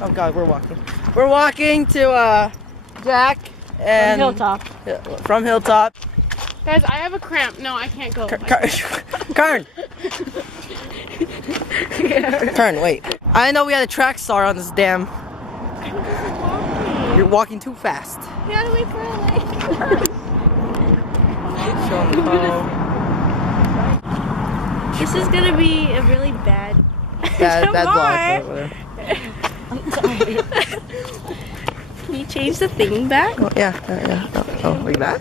Oh God, we're walking. We're walking to Jack and From Hilltop. Guys, I have a cramp. No, I can't go. Kern. Kern, wait. I know we had a track star on this dam. You're walking too fast. You gotta wait for a lake. This is gonna be a really bad vlog. I'm sorry. Can you change the thing back? Oh, yeah. Oh, like that?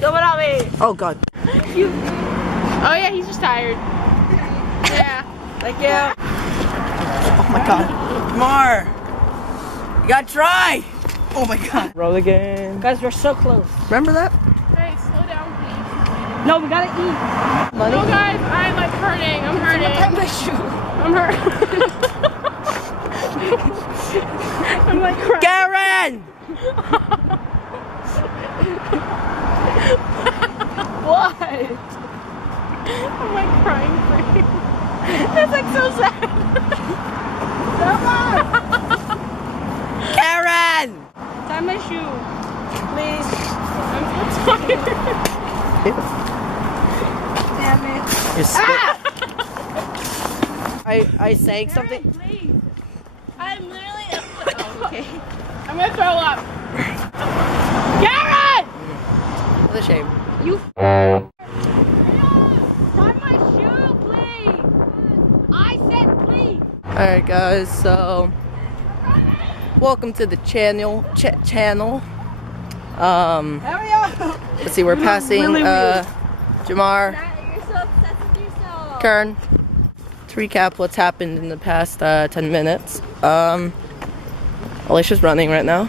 Come on, me. Oh God. Oh yeah, he's just tired. Yeah. Thank you. Oh my God. Mar. You gotta try. Oh my God. Roll again. Guys, we're so close. Remember that? Hey, slow down, please. No, we gotta eat. Money? No, guys, I'm like hurting. I'm hurting. My shoe. I'm hurting. I'm like crying. Karen! What? I'm like crying for you. That's like so sad. Come on. Karen! Tie my shoe. Please. I'm so tired. Damn it. You're spit. I sang something. Please. I'm literally okay. I'm gonna throw up. Karen! What a shame. You tie my shoe, please. I said please. Alright guys, so welcome to the channel. Hurry up. Let's see, we're passing Jamar, You're so obsessed with yourself. Kern. To recap what's happened in the past 10 minutes. Alicia's running right now.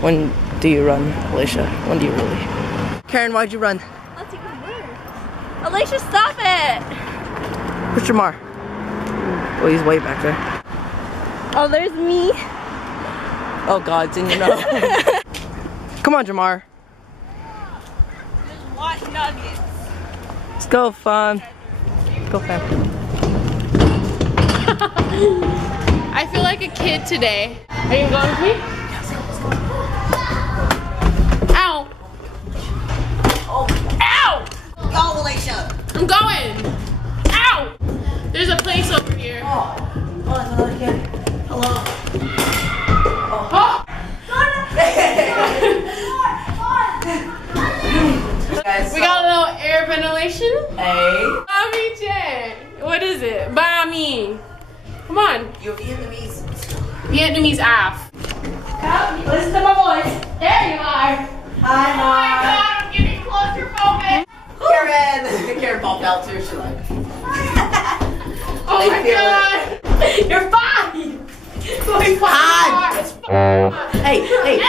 When do you run, Alicia? When do you really? Karen, why'd you run? Let's even move. Alicia, stop it. Where's Jamar? Oh, he's way back there. Oh, there's me. Oh God, it's in your nose. Come on, Jamar. Just want nuggets. Let's go, fun. Go, fam. I feel like a kid today. Are you going with me? Ow! Oh. Ow! Go, Alicia. I'm going! Ow! There's a place over here. Oh, there's another kid. Hello. Oh! We got a little air ventilation. Hey. Mommy J. What is it? Bami. Come on. You're Vietnamese. Vietnamese af. Come, listen to my voice. There you are. Hi, Oh my God, I'm getting claustrophobic. Karen. Karen popped out too. She's like. Oh my God. You're fine. Going fine. Hey,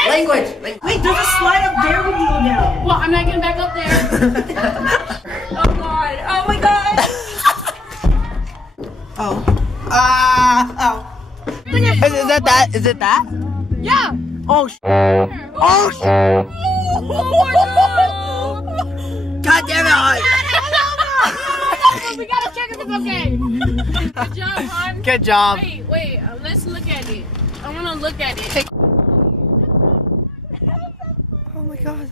language. Wait, there's a slide up there when you go down. Well, I'm not getting back up there. Oh God. Oh my God. Oh. Is it that? Yeah. Oh, oh, God damn it. We gotta check if it's okay. Good job, hon. Good job. Wait. Let's look at it. I wanna look at it. Oh my God.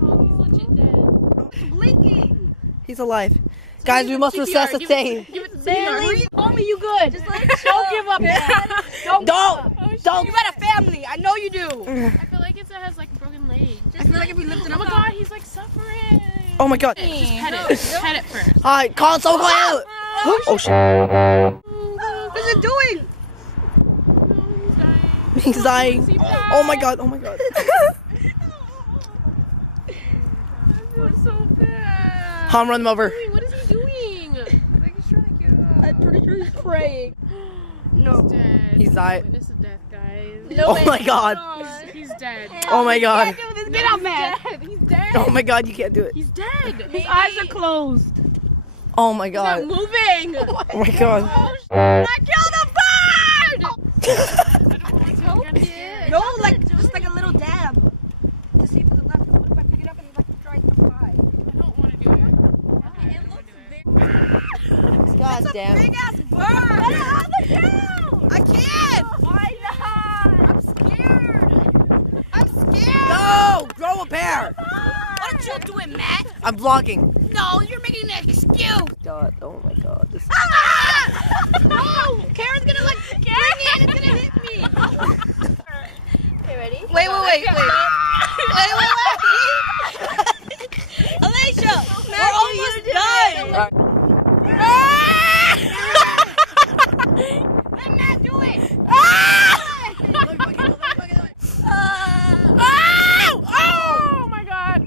Oh, he's legit dead. Blinking. He's alive. Guys, we must resuscitate. Give it to CPR. Homie, you good? Just let it don't give up, man. Don't. Don't. You got a family. I know you do. I feel like it has like a broken leg. I feel like if we lifted Oh up. my God, he's like suffering. Oh my God. Just pet it. Pet it first. Hi, call someone out. Oh shit. What's it doing? He's dying. Oh my God. Oh my God. That's so bad. Han, run him over. Wait, what is he doing? I think he's trying to get up. I'm pretty sure he's praying. No. He's dead. He's died. Witness of death, guys. No, Oh my God. He's dead. Oh my God. Get up, man. He's dead. Oh my God, you can't do it. He's dead. His eyes are closed. Oh my He's not God. moving. Oh my God. I killed a bird. No, like just like a little dab. To see to the left. What if I pick it up and like try to fly? I don't want to do it. God damn. Big ass bird. Get it on the ground. I can't. Why not? doing, Matt? I'm vlogging. No, you're making an excuse. God, oh my God. This No, Karen's gonna like bring me and it's gonna hit me. Okay, ready? Wait. Alicia, we're almost done. Let Matt do it. Oh my God.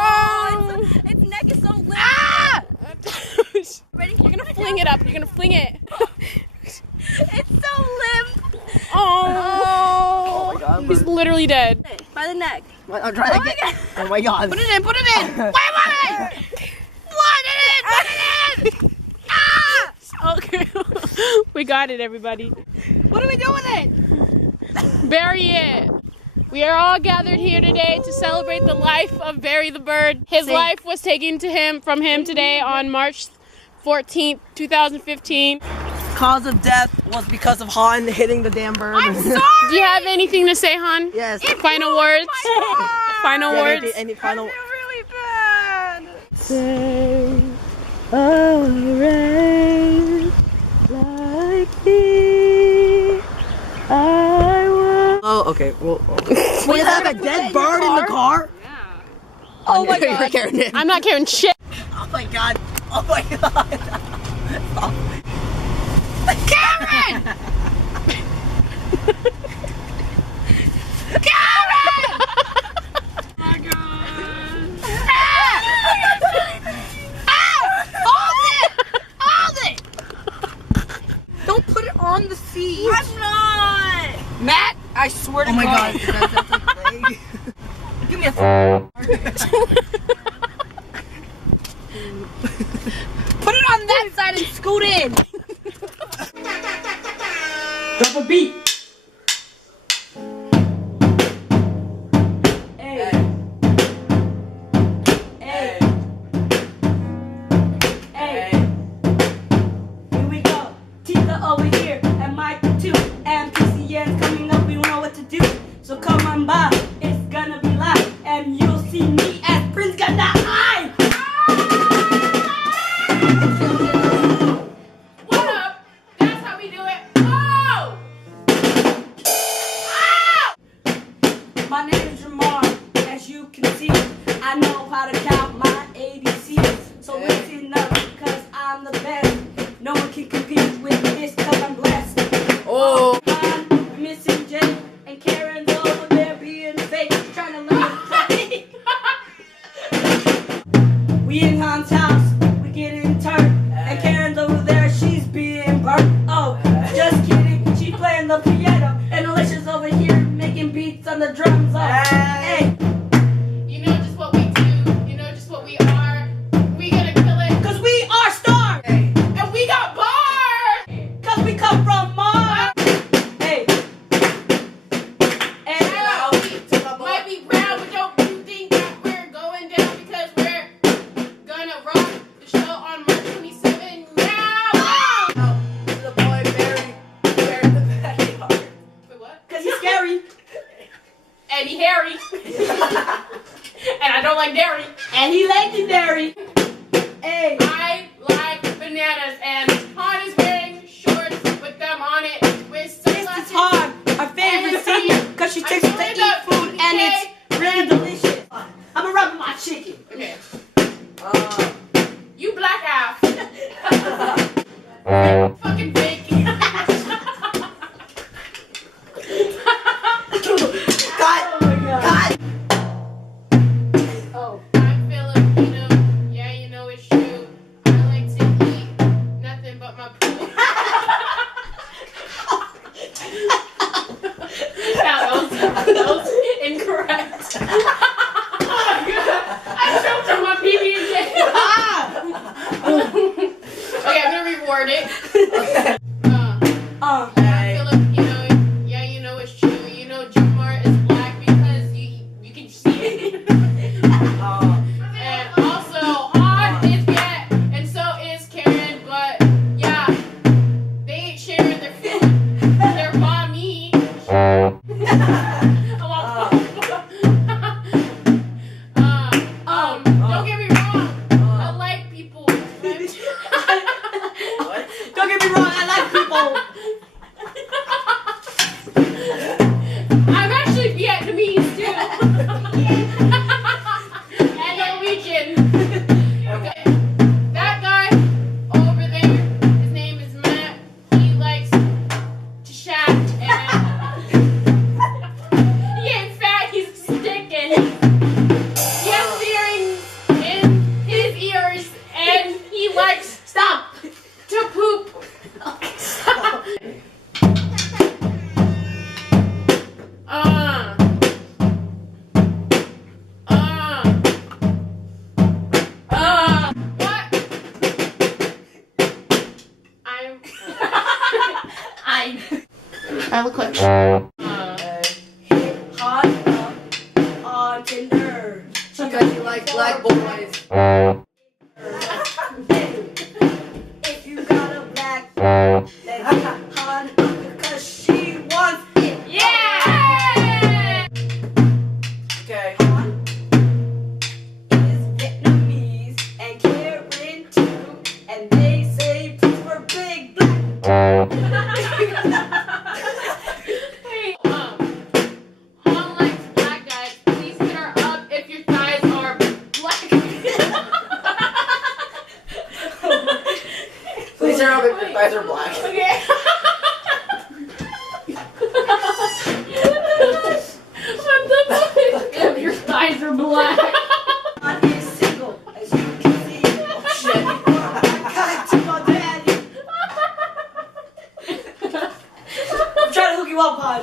Oh, its neck is so limp. Ready? You're gonna fling it up. You're gonna fling it. It's so limp. Oh. my God. He's literally dead. By the neck. I'm trying to get. Oh my God. Put it in. Put it in. Put it in. Ah! Okay. We got it, everybody. What do we do with it? Bury it. We are all gathered here today to celebrate the life of Barry the bird. His life was taken from him today on March 14th, 2015. Cause of death was because of Han hitting the damn bird. I'm sorry. Do you have anything to say, Han? Yes. Final words? Final Yeah, words? Any final? Really bad. Say alright like me. I will. Oh, okay. Well, we have a dead bird in the car. Oh my You're God. carrying it. I'm not carrying shit. Oh my God. Oh my God. Karen! Karen! Oh my God. Hold it! Don't put it on the seat. I'm not. Matt, I swear to God. Oh my God. That's like leg. Give me a Put it on that side and scoot in. Drop a beat. Hey. Hey. Hey. Here we go. Tika over here and Mike too. And PCN's coming up. We don't know what to do. So come on by. It's gonna be live. And you'll see me as Prince Ganda. What up? That's how we do it. Oh! My name is Jamar. As you can see, I know how to count my ABCs. So listen up, because I'm the best. No one can compete with this, because I'm blessed. Oh. I'm missing Jay and Karen's over there being fake, trying to learn to play. We in Han's house, we getting turned. And Karen's over there, she's being burnt. Oh, just kidding, she's playing the piano. And Alicia's over here making beats on the drums. Oh, hey. You know just what we do. You know just what we are. We gonna kill it. Cause we are stars! And we got bars! Cause we come from Mars! Hey! Hey! Might be proud, but don't you think that we're going down because we're gonna rock the show on March 27 now? The boy Barry in the backyard. Wait, what? Cause he's scary! And he hairy. And I don't like dairy. And he legendary! Hey! I like bananas, and Han is wearing shorts with them on it with This sunglasses. is hard! Our favorite food! Cause she takes us to eat food and it's really delicious! I'ma rub my chicken! Okay. You black ass. Fucking fake. God. God. Oh, I'm Filipino. Yeah, you know it's true. I like to eat nothing but my poo. that was incorrect. Oh my God. I choked on my PB&J. Okay, I'm gonna reward it. I'm Filipino. Yeah, you know it's true. You know Jamar is black because you can see it. And also, Han is gay, and so is Karen. But yeah, they ain't sharing their food. They're mommy. Don't get me wrong, I like people. I'm actually Vietnamese too. And Norwegian. Okay. That guy over there, his name is Matt. He likes to shack and he ain't fat, he's sticking. He has earrings in his ears and he likes to poop. Stop. What? I have a question. Hot on Tinder. Because you like black boys. If you got a black, then hit hot because she wants it. Yeah! Okay. Han is Vietnamese and Karen too, and they say please for big black. Hey, Han likes black guys. Please hit her up if your thighs are black. Please turn up if your thighs are black. Okay. What the fuck? If your thighs are black. Han is single, as you can see. Oh shit. I got to my daddy. I'm trying to hook you up, Han.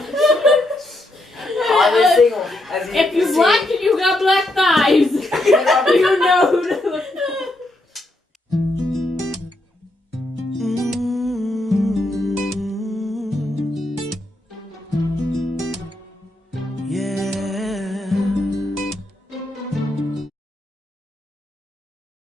I'm single. As If you're black and you got black thighs, you know who to